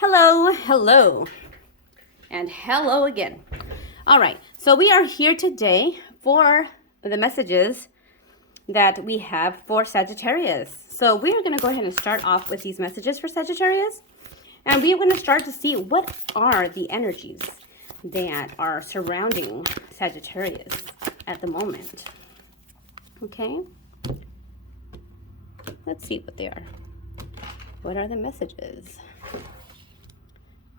Hello, hello, and hello again. All right, so we are here today for the messages that we have for Sagittarius. So we are going to go ahead and start off with these messages for Sagittarius. And we are going to start to see what are the energies that are surrounding Sagittarius at the moment. Okay, let's see what they are. What are the messages?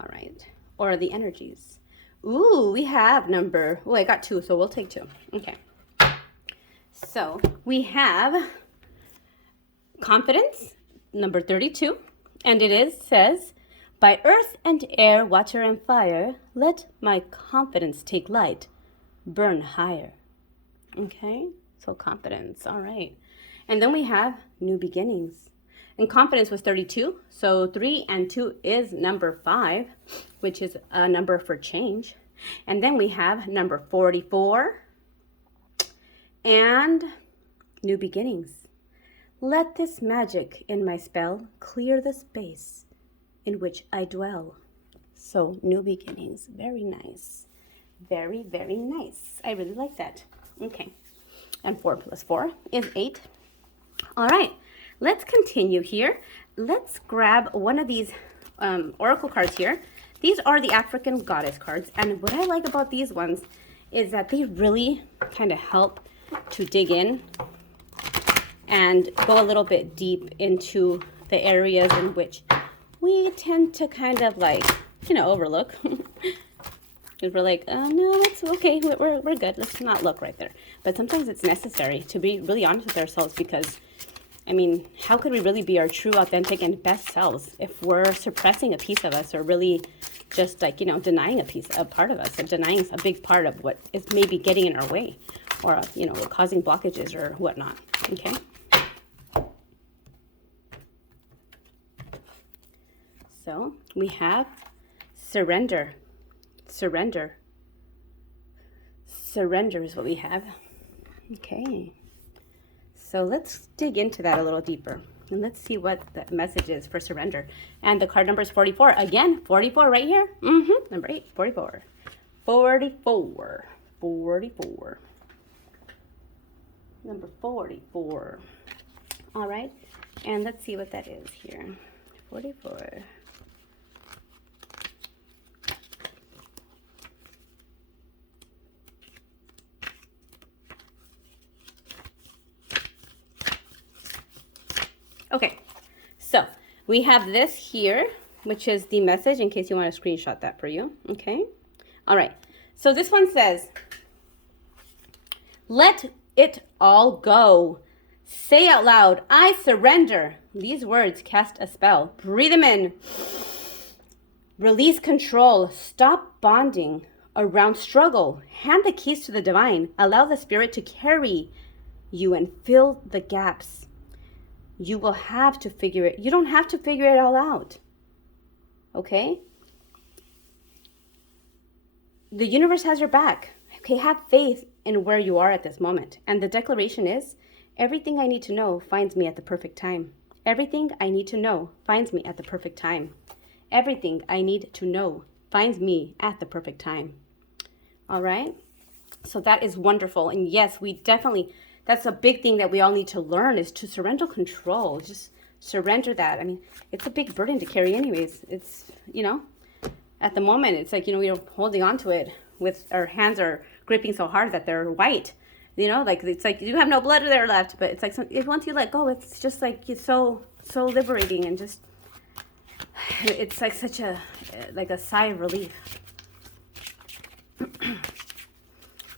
All right, or the energies. Ooh, we have I got two, so we'll take two. Okay. So we have confidence, number 32, and says, by earth and air, water and fire, let my confidence take light, burn higher. Okay, so confidence, all right. And then we have new beginnings. And confidence was 32, so 3 and 2 is number 5, which is a number for change. And then we have number 44 and new beginnings. Let this magic in my spell clear the space in which I dwell. So new beginnings, very nice. Very, very nice. I really like that. Okay, and 4 plus 4 is 8. All right. Let's continue here. Let's grab one of these oracle cards here. These are the African goddess cards. And what I like about these ones is that they really kind of help to dig in and go a little bit deep into the areas in which we tend to kind of overlook. Because we're like, oh, no, that's okay. We're good. Let's not look right there. But sometimes it's necessary to be really honest with ourselves because I mean, how could we really be our true, authentic, and best selves if we're suppressing a piece of us or really just denying a part of us or denying a big part of what is maybe getting in our way or, causing blockages or whatnot, okay? So we have surrender. Surrender. Surrender is what we have. Okay. So let's dig into that a little deeper and let's see what the message is for surrender. And the card number is 44. Again, 44 right here. Number 8, 44. 44. 44. Number 44. All right. And let's see what that is here. 44. Okay, so we have this here, which is the message in case you want to screenshot that for you. Okay, all right. So this one says, let it all go. Say out loud, I surrender. These words cast a spell. Breathe them in. Release control. Stop bonding around struggle. Hand the keys to the divine. Allow the spirit to carry you and fill the gaps. You will have to figure it. You don't have to figure it all out. Okay? The universe has your back. Okay, have faith in where you are at this moment. And the declaration is, everything I need to know finds me at the perfect time. Everything I need to know finds me at the perfect time. Everything I need to know finds me at the perfect time. All right? So that is wonderful. And yes, that's a big thing that we all need to learn is to surrender control. Just surrender that. I mean, it's a big burden to carry anyways. It's, at the moment, it's like, we're holding on to it with our hands are gripping so hard that they're white. It's like you have no blood there left, but it's like once you let go, it's just like it's so liberating and just, it's like such a sigh of relief.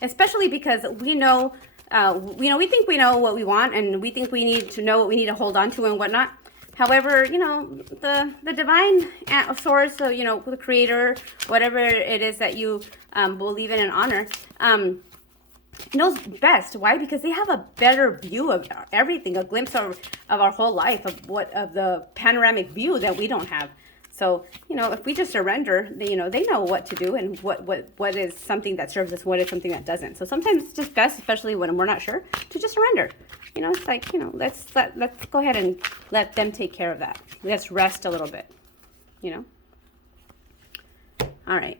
Especially because we know, we think we know what we want and we think we need to know what we need to hold on to and whatnot. However, the divine source, so, the creator, whatever it is that you believe in and honor, knows best. Why? Because they have a better view of everything, a glimpse of our whole life, of the panoramic view that we don't have. So, if we just surrender, they know what to do and what is something that serves us, what is something that doesn't. So sometimes it's just best, especially when we're not sure, to just surrender. It's like, let's go ahead and let them take care of that. Let's rest a little bit, All right.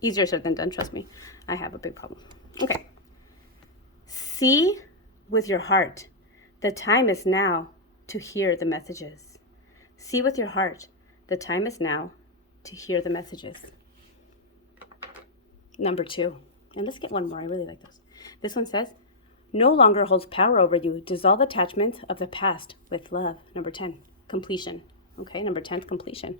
Easier said than done, trust me. I have a big problem. Okay. See with your heart. The time is now to hear the messages. See with your heart. The time is now to hear the messages. Number 2. And let's get one more. I really like this. This one says, no longer holds power over you. Dissolve attachments of the past with love. Number 10, completion. Okay, number 10 is completion.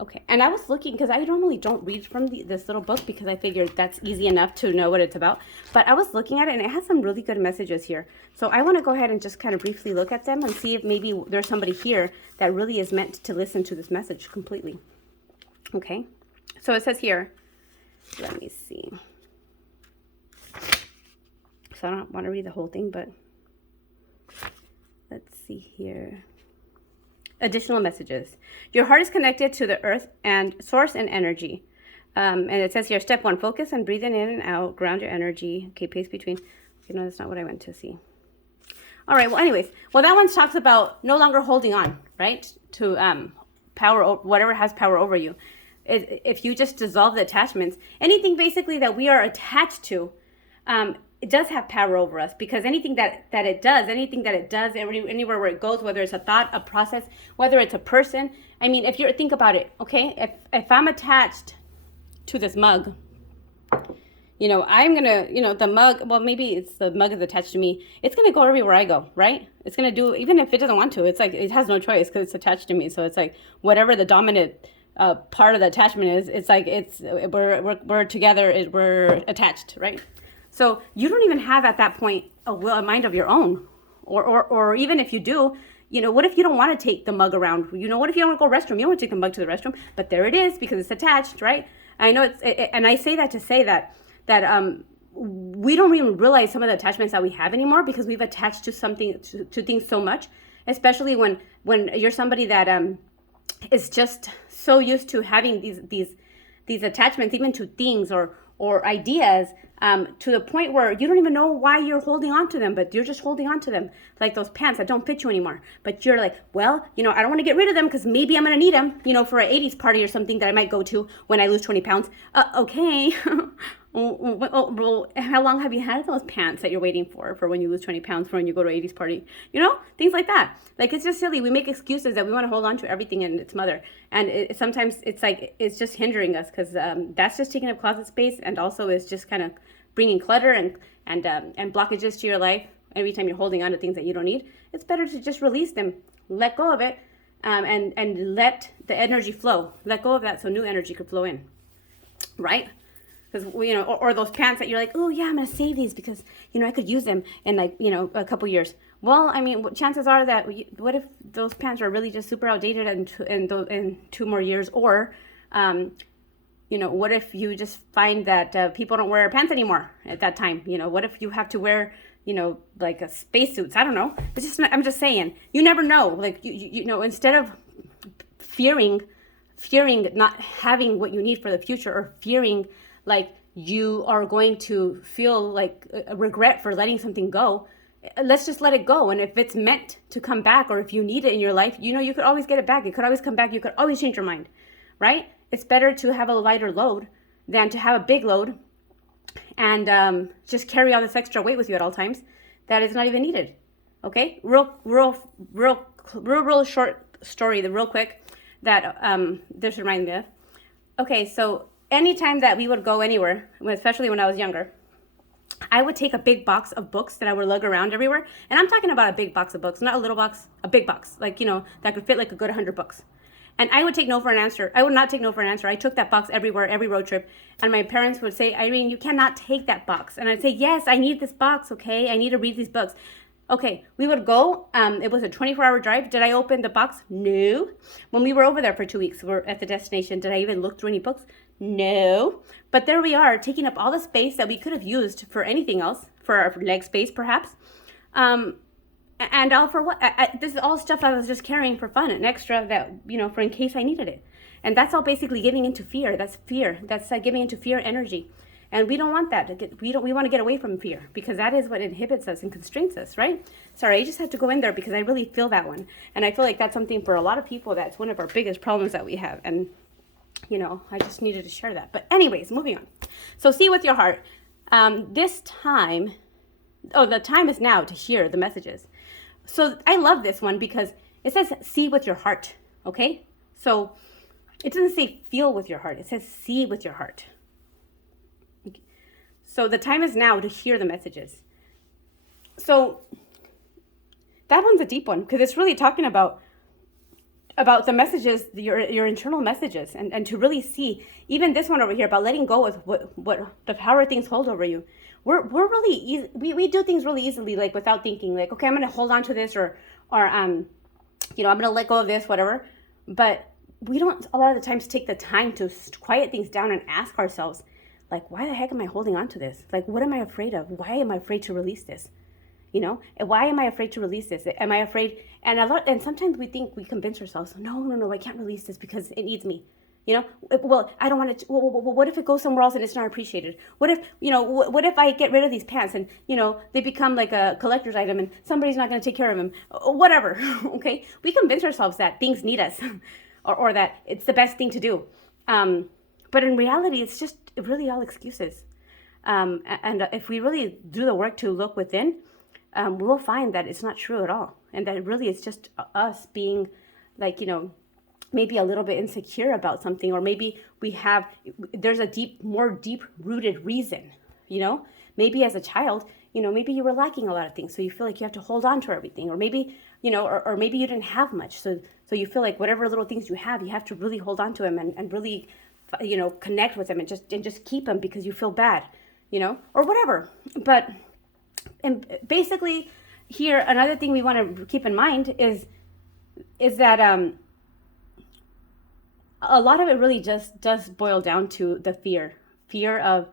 Okay, and I was looking, because I normally don't read from this little book because I figured that's easy enough to know what it's about. But I was looking at it, and it has some really good messages here. So I want to go ahead and just kind of briefly look at them and see if maybe there's somebody here that really is meant to listen to this message completely. Okay, so it says here, let me see. So I don't want to read the whole thing, but let's see here. Additional messages. Your heart is connected to the earth and source and energy. And it says here, step 1, focus on breathing in and out, ground your energy. Okay, pace between. Okay, no, that's not what I went to see. All right, well, anyways. Well, that one talks about no longer holding on, right? To power, whatever has power over you. If you just dissolve the attachments, anything basically that we are attached to, it does have power over us, because anything that it does, anywhere where it goes, whether it's a thought, a process, whether it's a person. I mean, if you think about it, okay, if I'm attached to this mug, you know, I'm going to, you know, the mug, well, maybe it's the mug is attached to me. It's going to go everywhere I go, right? It's going to do, even if it doesn't want to, it's like, it has no choice because it's attached to me. So it's like, whatever the dominant part of the attachment is, it's like, we're together, we're attached, right? So you don't even have at that point a mind of your own, or even if you do, you know, what if you don't want to take the mug around? You know, what if you don't want to go restroom? You don't want to take the mug to the restroom, but there it is because it's attached, right? I know and I say that to say that we don't even realize some of the attachments that we have anymore because we've attached to something, to things so much, especially when you're somebody that is just so used to having these attachments, even to things or ideas, to the point where you don't even know why you're holding on to them, but you're just holding on to them. Like those pants that don't fit you anymore. But you're like, well, you know, I don't want to get rid of them because maybe I'm going to need them, you know, for an 80s party or something that I might go to when I lose 20 pounds. Okay. Well, how long have you had those pants that you're waiting for when you lose 20 pounds for when you go to an 80s party? You know, things like that. Like, it's just silly. We make excuses that we want to hold on to everything and its mother. And sometimes it's like, it's just hindering us because that's just taking up closet space, and also is just kind of bringing clutter and blockages to your life. Every time you're holding on to things that you don't need, it's better to just release them, let go of it, and let the energy flow. Let go of that so new energy could flow in, right? Because, you know, or those pants that you're like, oh yeah, I'm gonna save these because, you know, I could use them in, like, you know, a couple years. Well, I mean, chances are that what if those pants are really just super outdated in 2 more years, or you know, what if you just find that people don't wear pants anymore at that time? You know, what if you have to wear, you know, like a spacesuits? I don't know. It's just, I'm just saying, you never know. Like, you know, instead of fearing not having what you need for the future, or fearing like you are going to feel like a regret for letting something go, let's just let it go. And if it's meant to come back, or if you need it in your life, you know, you could always get it back. It could always come back. You could always change your mind, right? It's better to have a lighter load than to have a big load and just carry all this extra weight with you at all times that is not even needed. Okay, real short story, real quick, that this reminds me of. Okay, so anytime that we would go anywhere, especially when I was younger, I would take a big box of books that I would lug around everywhere. And I'm talking about a big box of books, not a little box, a big box, like, you know, that could fit like a good 100 books. And I would take no for an answer. I would not take no for an answer. I took that box everywhere, every road trip. And my parents would say, Irene, you cannot take that box. And I'd say, yes, I need this box, okay? I need to read these books. Okay, we would go. It was a 24-hour drive. Did I open the box? No. When we were over there for 2 weeks, we're at the destination. Did I even look through any books? No. But there we are, taking up all the space that we could have used for anything else, for our leg space, perhaps. And all for what? This is all stuff I was just carrying for fun, an extra that, you know, for in case I needed it. And that's all basically giving into fear. That's fear. That's giving into fear energy. And we don't want that. We want to get away from fear, because that is what inhibits us and constrains us, right? Sorry, I just had to go in there because I really feel that one. And I feel like that's something for a lot of people, that's one of our biggest problems that we have. And You know, I just needed to share that. But anyways, moving on. So see with your heart. This time, the time is now to hear the messages. So I love this one because it says see with your heart, okay? So it doesn't say feel with your heart. It says see with your heart. Okay. So the time is now to hear the messages. So that one's a deep one because it's really talking about the messages, your internal messages, and to really see, even this one over here about letting go of what the power things hold over you. We're really easy. We do things really easily, like without thinking, like, okay, I'm going to hold on to this or I'm going to let go of this, whatever. But we don't a lot of the times take the time to quiet things down and ask ourselves, like, why the heck am I holding on to this? Like, what am I afraid of? Why am I afraid to release this? You know, why am I afraid to release this? Am I afraid? And sometimes we convince ourselves, no, I can't release this because it needs me. You know, well, I don't want it. Well, what if it goes somewhere else and it's not appreciated? What if, what if I get rid of these pants and, they become like a collector's item and somebody's not going to take care of them? Whatever, okay? We convince ourselves that things need us or that it's the best thing to do. But in reality, it's just really all excuses. And if we really do the work to look within, we'll find that it's not true at all. And that really it's just us being like, maybe a little bit insecure about something, or maybe there's a more deep rooted reason, maybe as a child, maybe you were lacking a lot of things. So you feel like you have to hold on to everything, or maybe, or maybe you didn't have much. So you feel like whatever little things you have to really hold on to them and really, connect with them and just keep them because you feel bad, or whatever. But, and basically here, another thing we want to keep in mind is that, a lot of it really just does boil down to the fear of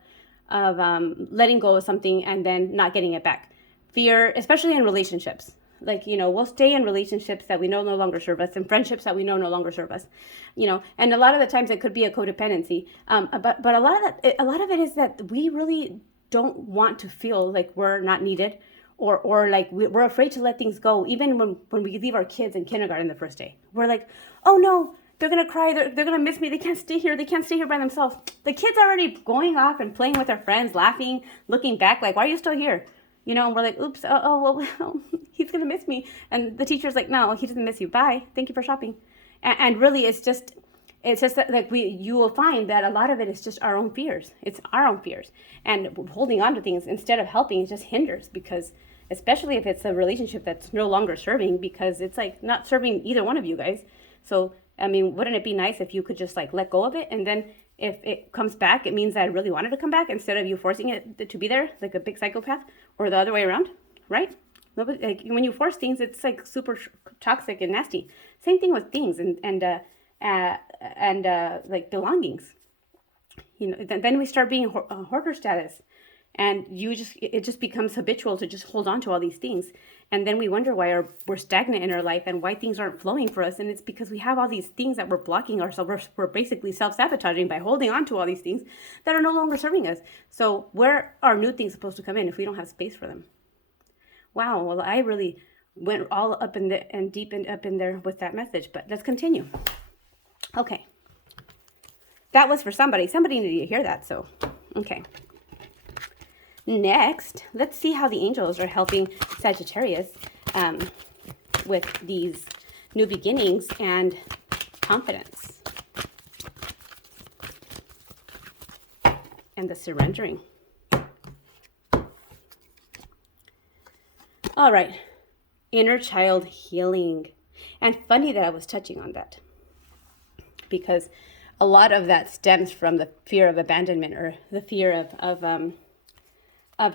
letting go of something and then not getting it back. Fear, especially in relationships. Like, we'll stay in relationships that we know no longer serve us, and friendships that we know no longer serve us, and a lot of the times it could be a codependency. But a lot of it is that we really don't want to feel like we're not needed, or like we're afraid to let things go. Even when we leave our kids in kindergarten the first day, we're like, oh no, they're going to cry. They're going to miss me. They can't stay here. They can't stay here by themselves. The kid's already going off and playing with their friends, laughing, looking back like, why are you still here? And we're like, oops, well, he's going to miss me. And the teacher's like, no, he doesn't miss you. Bye. Thank you for shopping. And really, it's just that, like, you will find that a lot of it is just our own fears. It's our own fears. And holding on to things instead of helping, it just hinders, because especially if it's a relationship that's no longer serving, because it's like not serving either one of you guys. So, I mean, wouldn't it be nice if you could just like let go of it, and then if it comes back, it means that I really wanted to come back, instead of you forcing it to be there like a big psychopath, or the other way around, right? Nobody, like, when you force things, it's like super toxic and nasty. Same thing with things and like belongings. Then we start being hoarder status, and it just becomes habitual to just hold on to all these things. And then we wonder why we're stagnant in our life and why things aren't flowing for us. And it's because we have all these things that we're blocking ourselves. We're basically self-sabotaging by holding on to all these things that are no longer serving us. So where are new things supposed to come in if we don't have space for them? Wow, well, I really went all up in the and deep up in there with that message. But let's continue. Okay. That was for somebody. Somebody needed to hear that. So, okay. Next, let's see how the angels are helping Sagittarius with these new beginnings and confidence and the surrendering. All right, inner child healing. And funny that I was touching on that, because a lot of that stems from the fear of abandonment, or the fear of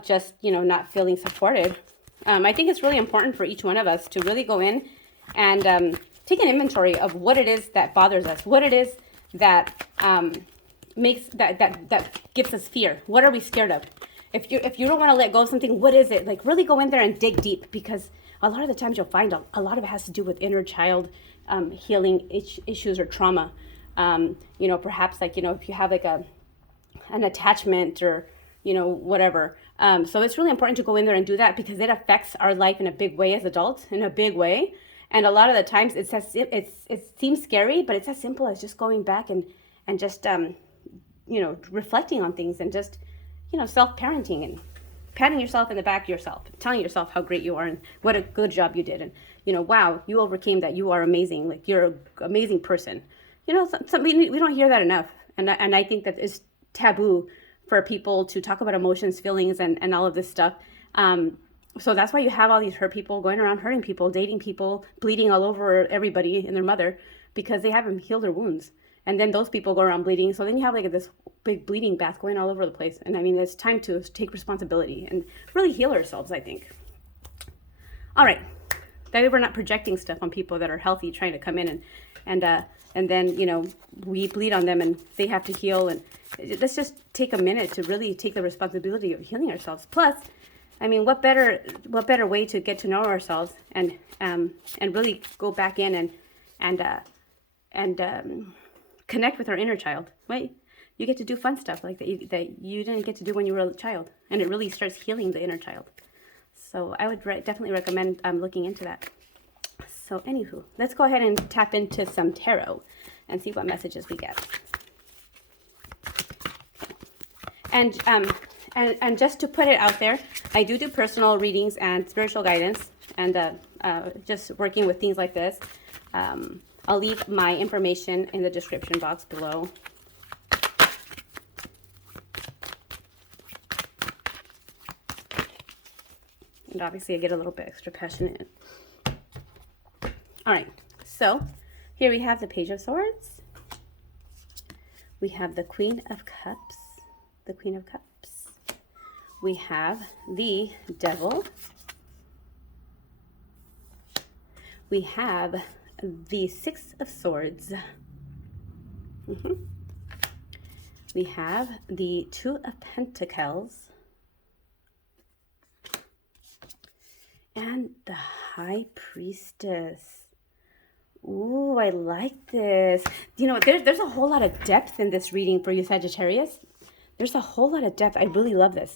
just, not feeling supported. I think it's really important for each one of us to really go in and take an inventory of what it is that bothers us, what it is that makes that gives us fear. What are we scared of? If you don't want to let go of something, what is it? Like, really go in there and dig deep, because a lot of the times you'll find a lot of it has to do with inner child healing issues or trauma. Perhaps like, if you have like an attachment or, whatever. So it's really important to go in there and do that, because it affects our life in a big way as adults, in a big way. And a lot of the times it seems scary, but it's as simple as just going back and just, you know, reflecting on things and just, you know, self-parenting and patting yourself in the back yourself, telling yourself how great you are and what a good job you did. And, you know, wow, you overcame that. You are amazing. Like, you're an amazing person. You know, we don't hear that enough. And I think that it's taboo for people to talk about emotions, feelings, and all of this stuff. So that's why you have all these hurt people going around hurting people, dating people, bleeding all over everybody and their mother, because they haven't healed their wounds. And then those people go around bleeding. So then you have like this big bleeding bath going all over the place. And I mean, it's time to take responsibility and really heal ourselves, I think. All right. That way we're not projecting stuff on people that are healthy, trying to come in and then, you know, we bleed on them and they have to heal. And let's just take a minute to really take the responsibility of healing ourselves. Plus, I mean, what better way to get to know ourselves and really go back in and connect with our inner child, right? You get to do fun stuff like that you didn't get to do when you were a child, and it really starts healing the inner child. So I would definitely recommend looking into that. So anywho, let's go ahead and tap into some tarot and see what messages we get. And just to put it out there, I do personal readings and spiritual guidance, and just working with things like this. I'll leave my information in the description box below. And obviously I get a little bit extra passionate. All right, so here we have the Page of Swords. We have the Queen of Cups, the Queen of Cups. We have the Devil. We have the Six of Swords. We have the Two of Pentacles. And the High Priestess. Ooh, I like this. You know, there's a whole lot of depth in this reading for you, Sagittarius. There's a whole lot of depth. I really love this.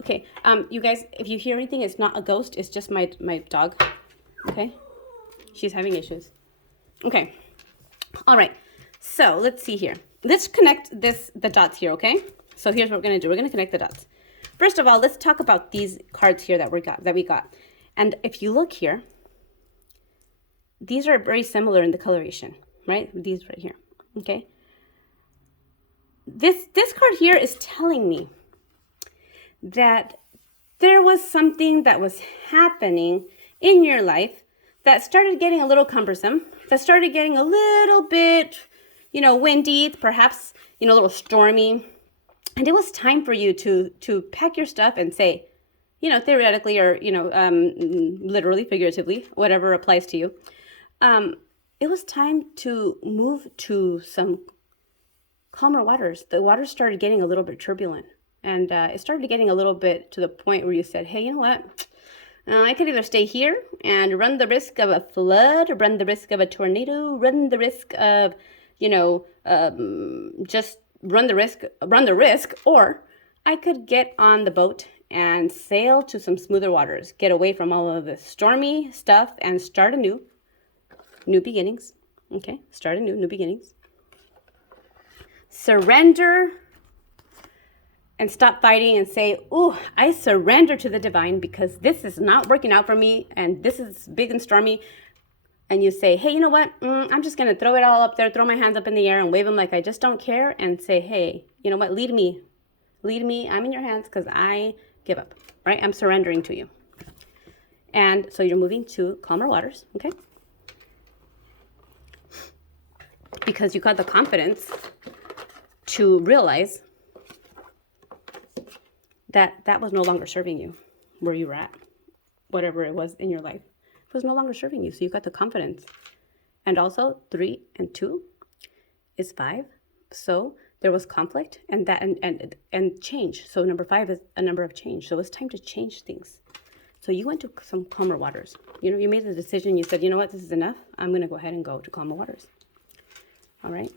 Okay, you guys, if you hear anything, it's not a ghost. It's just my dog. Okay? She's having issues. Okay. All right. So let's see here. Let's connect the dots here, okay? So here's what we're going to do. We're going to connect the dots. First of all, let's talk about these cards here that we got. And if you look here, these are very similar in the coloration, right? These right here, okay? This card here is telling me that there was something that was happening in your life that started getting a little cumbersome, that started getting a little bit, you know, windy, perhaps, you know, a little stormy. And it was time for you to pack your stuff and say, you know, theoretically or, you know, literally, figuratively, whatever applies to you. It was time to move to some calmer waters. The waters started getting a little bit turbulent, and it started getting a little bit to the point where you said, hey, you know what? I could either stay here and run the risk of a flood, run the risk of a tornado, run the risk of, you know, just run the risk, or I could get on the boat and sail to some smoother waters, get away from all of the stormy stuff and start anew. New beginnings. Okay, start anew, new beginnings. Surrender and stop fighting and say, ooh, I surrender to the divine because this is not working out for me and this is big and stormy. And you say, hey, you know what? I'm just going to throw it all up there, throw my hands up in the air and wave them like I just don't care and say, hey, you know what? Lead me. I'm in your hands because I give up, right? I'm surrendering to you. And so you're moving to calmer waters, okay? Because you got the confidence to realize that that was no longer serving you where you were at, whatever it was in your life. It was no longer serving you, so you got the confidence. And also 3 and 2 is 5, so there was conflict and that and change. So number 5 is a number of change, so it's time to change things. So you went to some calmer waters. You know, you made the decision. You said, you know what, this is enough. I'm going to go ahead and go to calmer waters. All right,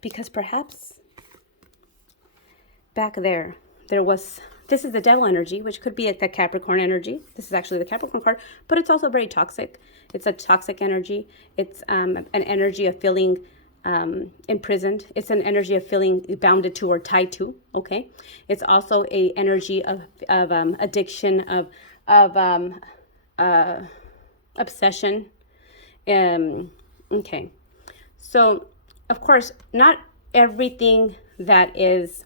because perhaps back there was. This is the devil energy, which could be the Capricorn energy. This is actually the Capricorn card, but it's also very toxic. It's a toxic energy. It's an energy of feeling imprisoned. It's an energy of feeling bounded to or tied to. Okay, it's also a energy of addiction, of obsession. Okay, so of course, not everything that is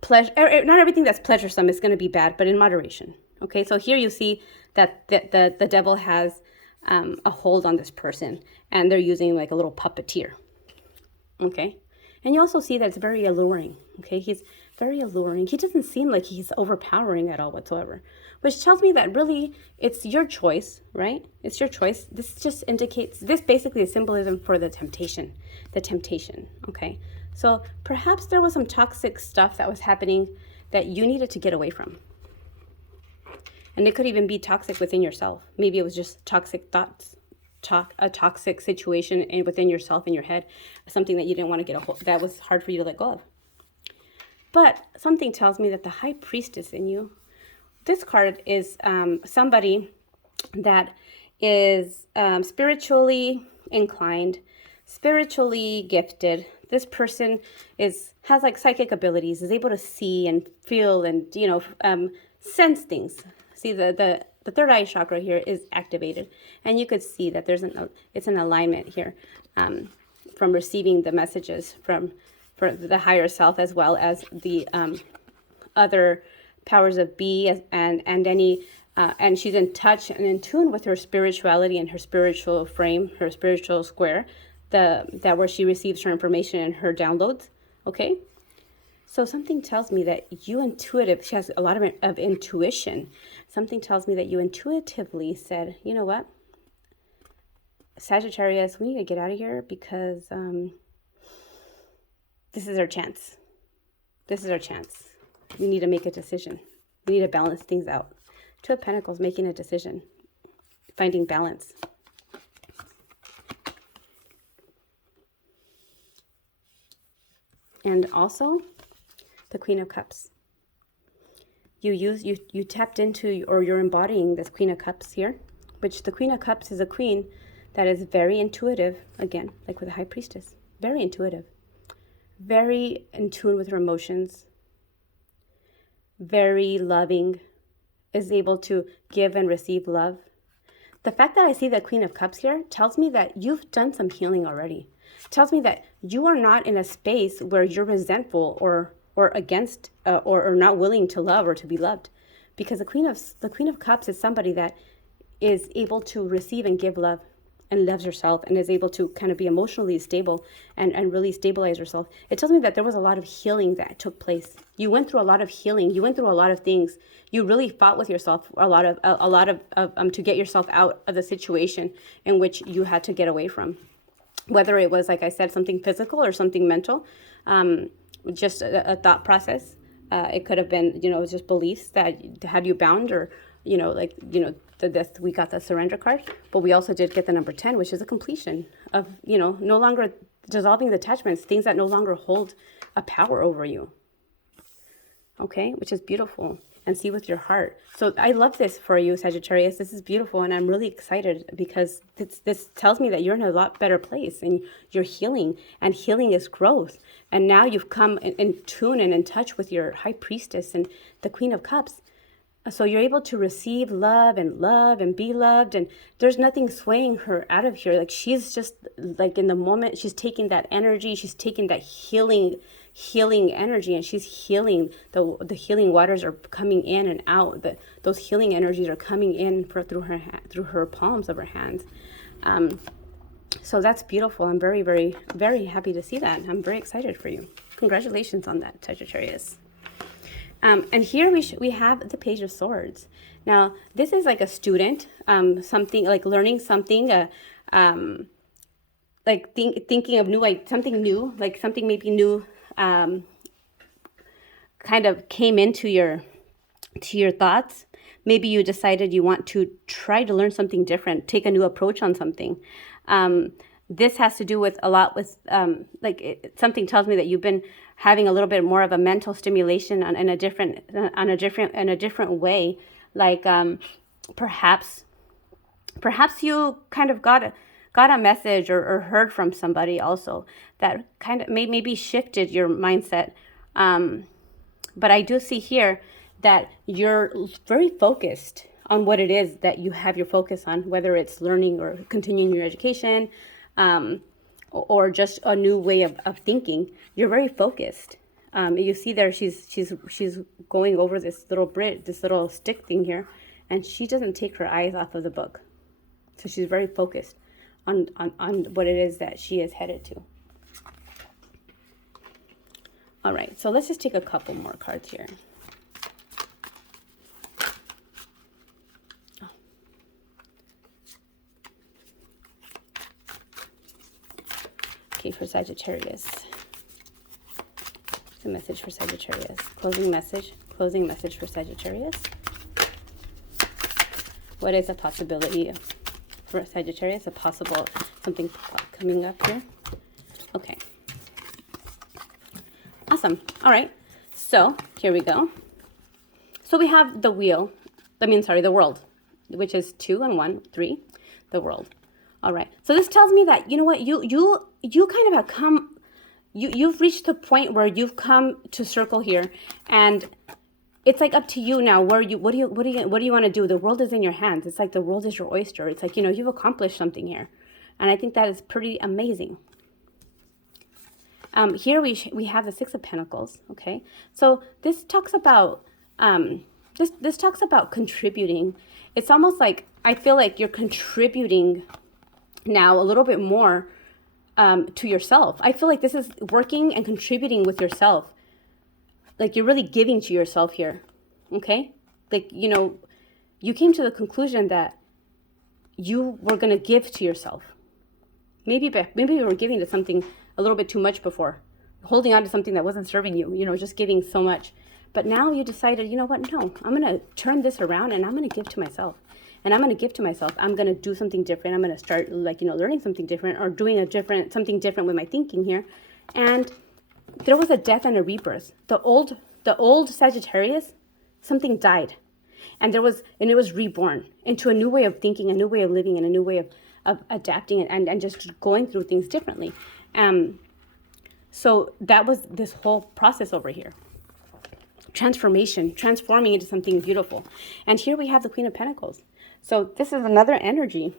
pleasure, not everything that's pleasuresome is going to be bad, but in moderation. Okay, so here you see that the devil has a hold on this person, and they're using like a little puppeteer. Okay, and you also see that it's very alluring. Okay, he's very alluring. He doesn't seem like he's overpowering at all whatsoever, which tells me that really it's your choice, right? It's your choice. This just indicates, this basically is symbolism for the temptation, okay? So perhaps there was some toxic stuff that was happening that you needed to get away from. And it could even be toxic within yourself. Maybe it was just toxic thoughts, a toxic situation within yourself, in your head, something that you didn't want to get a hold, that was hard for you to let go of. But something tells me that the High Priestess in you, this card is somebody that is spiritually inclined, spiritually gifted. This person has like psychic abilities, is able to see and feel and, sense things. See, the third eye chakra here is activated, and you could see that it's an alignment here from receiving the messages for the higher self, as well as the other powers of be, and any and she's in touch and in tune with her spirituality and her spiritual frame, her spiritual square, that where she receives her information and her downloads. Okay, so something tells me that she has a lot of intuition. Something tells me that you intuitively said, you know what, Sagittarius, we need to get out of here, because this is our chance. This is our chance. We need to make a decision. We need to balance things out. Two of Pentacles, making a decision, finding balance. And also the Queen of Cups. You tapped into, or you're embodying this Queen of Cups here, which the Queen of Cups is a queen that is very intuitive, again, like with the High Priestess, very intuitive, very in tune with her emotions, very loving, is able to give and receive love. The fact that I see the Queen of Cups here tells me that you've done some healing already. It tells me that you are not in a space where you're resentful or against or not willing to love or to be loved, because the Queen of Cups is somebody that is able to receive and give love and loves herself and is able to kind of be emotionally stable and really stabilize herself. It tells me that there was a lot of healing that took place. You went through a lot of healing. You went through a lot of things. You really fought with yourself a lot of to get yourself out of the situation in which you had to get away from. Whether it was, like I said, something physical or something mental, just a thought process. It could have been, just beliefs that had you bound, or, we got the surrender card, but we also did get the number 10, which is a completion of, no longer dissolving the attachments, things that no longer hold a power over you. Okay, which is beautiful. And see with your heart. So I love this for you, Sagittarius. This is beautiful, and I'm really excited because this tells me that you're in a lot better place and you're healing, and healing is growth. And now you've come in tune and in touch with your High Priestess and the Queen of Cups. So you're able to receive love and be loved, and there's nothing swaying her out of here. Like, she's just like in the moment, she's taking that energy, she's taking that healing energy, and she's healing. The healing waters are coming in and out. Those healing energies are coming in through her palms of her hands. So that's beautiful. I'm very, very, very happy to see that. I'm very excited for you. Congratulations on that, Sagittarius. And here we have the Page of Swords. Now, this is like a student, something like learning something, like thinking of something new, like something maybe new, kind of came into your thoughts. Maybe you decided you want to try to learn something different, take a new approach on something. This has to do with a lot with something tells me that you've been having a little bit more of a mental stimulation in a different way. Like perhaps you kind of got got a message or heard from somebody also that kind of maybe shifted your mindset. But I do see here that you're very focused on what it is that you have your focus on, whether it's learning or continuing your education, or just a new way of thinking. You're very focused. You see there, she's going over this little bridge, this little stick thing here, and she doesn't take her eyes off of the book. So she's very focused on what it is that she is headed to. All right, so let's just take a couple more cards here. Okay, for Sagittarius. The message for Sagittarius. Closing message for Sagittarius. What is a possibility for Sagittarius? A possible something coming up here. Okay. Awesome. All right. So here we go. So we have the wheel. The world, which is 2 and 1, 3. The world. All right. So this tells me that, you know what, you kind of have come. You've reached the point where you've come to circle here, and it's like up to you now. What do you want to do? The world is in your hands. It's like the world is your oyster. It's like, you know, you've accomplished something here, and I think that is pretty amazing. Here we have the 6 of Pentacles. Okay, so this talks about this talks about contributing. It's almost like I feel like you're contributing now a little bit more. To yourself. I feel like this is working and contributing with yourself. Like you're really giving to yourself here. Okay? Like, you know, you came to the conclusion that you were going to give to yourself. Maybe you were giving to something a little bit too much before. Holding on to something that wasn't serving you, you know, just giving so much. But now you decided, you know what? No, I'm going to turn this around and I'm going to give to myself. And I'm going to give to myself. I'm going to do something different. I'm going to start, like, you know, learning something different or doing something different with my thinking here. And there was a death and a rebirth. The old Sagittarius, something died. And it was reborn into a new way of thinking, a new way of living, and a new way of adapting and just going through things differently. So that was this whole process over here. Transformation, transforming into something beautiful. And here we have the Queen of Pentacles. So this is another energy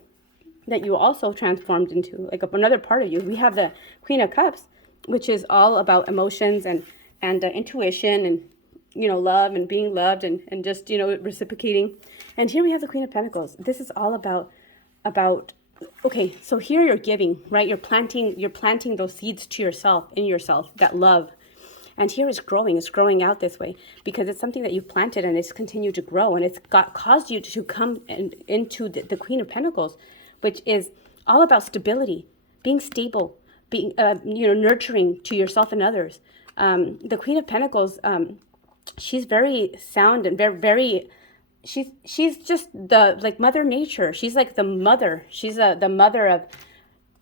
that you also transformed into, like another part of you. We have the Queen of Cups, which is all about emotions and intuition and, you know, love and being loved and just, you know, reciprocating. And here we have the Queen of Pentacles. This is all about, okay, so here you're giving, right? You're planting those seeds to yourself, in yourself, that love. And here it's growing out this way because it's something that you've planted and it's continued to grow, and it's caused you to come into the Queen of Pentacles, which is all about stability, being stable, being, you know, nurturing to yourself and others. The Queen of Pentacles, she's very sound and very she's just the, like, Mother Nature. She's like the mother. She's the mother of,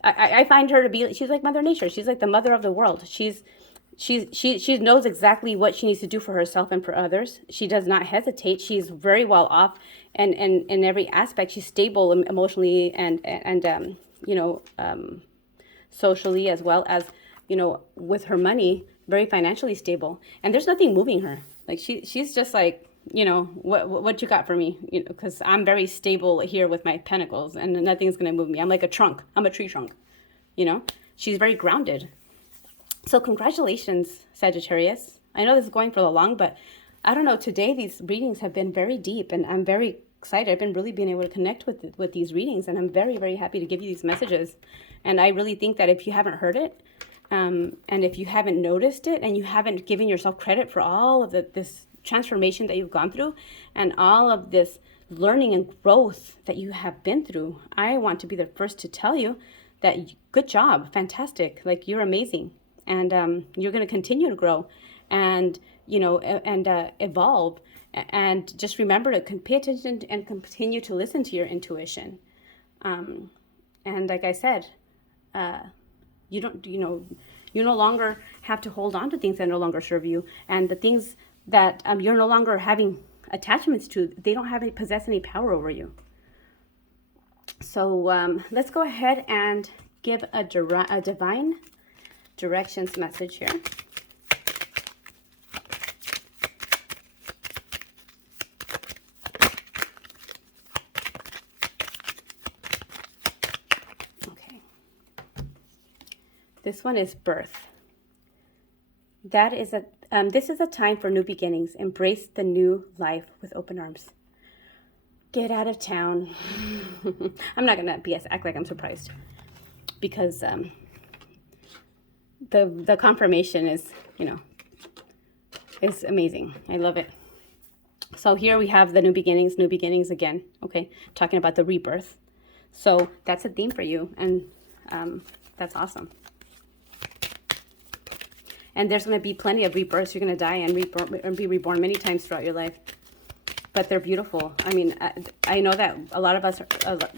I find her to be, she's like Mother Nature. She's like the mother of the world. She knows exactly what she needs to do for herself and for others. She does not hesitate. She's very well off, and in every aspect, she's stable emotionally and you know, socially, as well as, you know, with her money, very financially stable. And there's nothing moving her. Like she's just like, you know, what you got for me? You know, because I'm very stable here with my pentacles, and nothing's gonna move me. I'm like a trunk. I'm a tree trunk. You know, she's very grounded. So congratulations, Sagittarius. I know this is going for long, but I don't know, today these readings have been very deep, and I'm very excited. I've been really being able to connect with these readings, and I'm very, very happy to give you these messages. And I really think that if you haven't heard it, and if you haven't noticed it, and you haven't given yourself credit for all of this transformation that you've gone through, and all of this learning and growth that you have been through, I want to be the first to tell you that good job, fantastic, like you're amazing. And you're going to continue to grow and, you know, and evolve. And just remember to pay attention and continue to listen to your intuition. And like I said, you no longer have to hold on to things that no longer serve you. And the things that you're no longer having attachments to, they don't possess any power over you. So let's go ahead and give a divine directions message here. Okay. This one is birth. That is this is a time for new beginnings. Embrace the new life with open arms. Get out of town. I'm not gonna act like I'm surprised, because the confirmation is, you know, is amazing. I love it. So here we have the new beginnings again. Okay, talking about the rebirth. So that's a theme for you, and that's awesome. And there's going to be plenty of rebirths. You're going to die and be reborn many times throughout your life. But they're beautiful. I mean, I know that a lot of us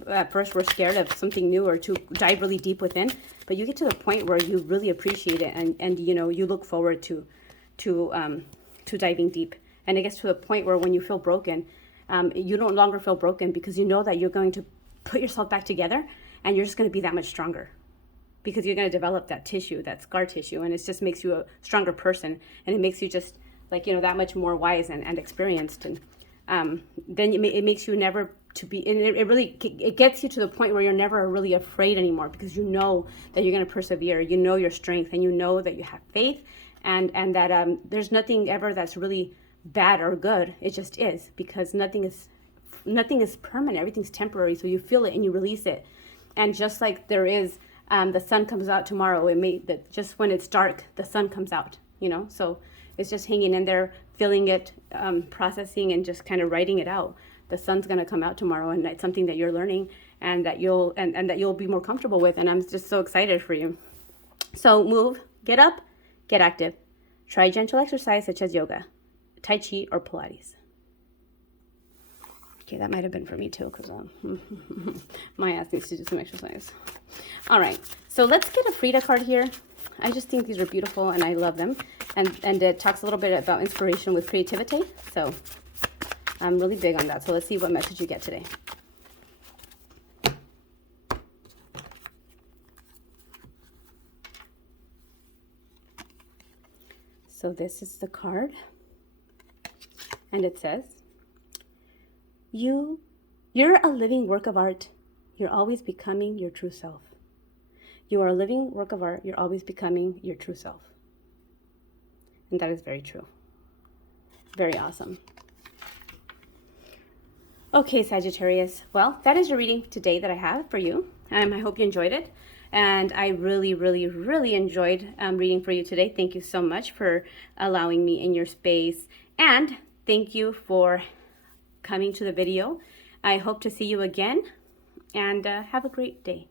at first were scared of something new or to dive really deep within. But you get to the point where you really appreciate it, and you know, you look forward to diving deep. And it gets to a point where when you feel broken, you no longer feel broken, because you know that you're going to put yourself back together, and you're just going to be that much stronger. Because you're going to develop that tissue, that scar tissue, and it just makes you a stronger person, and it makes you just, like, you know, that much more wise and experienced. And then it makes you never to be, and it gets you to the point where you're never really afraid anymore, because you know that you're going to persevere, you know your strength, and you know that you have faith, and that there's nothing ever that's really bad or good. It just is, because nothing is permanent, everything's temporary. So you feel it and you release it. And just like there is, the sun comes out tomorrow. Just when it's dark, the sun comes out, you know? So it's just hanging in there, feeling it, processing, and just kind of writing it out. The sun's going to come out tomorrow, and it's something that you're learning, and that you'll be more comfortable with. And I'm just so excited for you. So move, get up, get active. Try gentle exercise such as yoga, Tai Chi, or Pilates. Okay, that might have been for me too, because my ass needs to do some exercise. All right, so let's get a Frida card here. I just think these are beautiful, and I love them. And it talks a little bit about inspiration with creativity. So I'm really big on that. So let's see what message you get today. So this is the card, and it says, You're a living work of art. You're always becoming your true self. You are a living work of art. You're always becoming your true self. And that is very true. Very awesome. Okay, Sagittarius. Well, that is your reading today that I have for you. I hope you enjoyed it. And I really, really, really enjoyed reading for you today. Thank you so much for allowing me in your space. And thank you for coming to the video. I hope to see you again. And have a great day.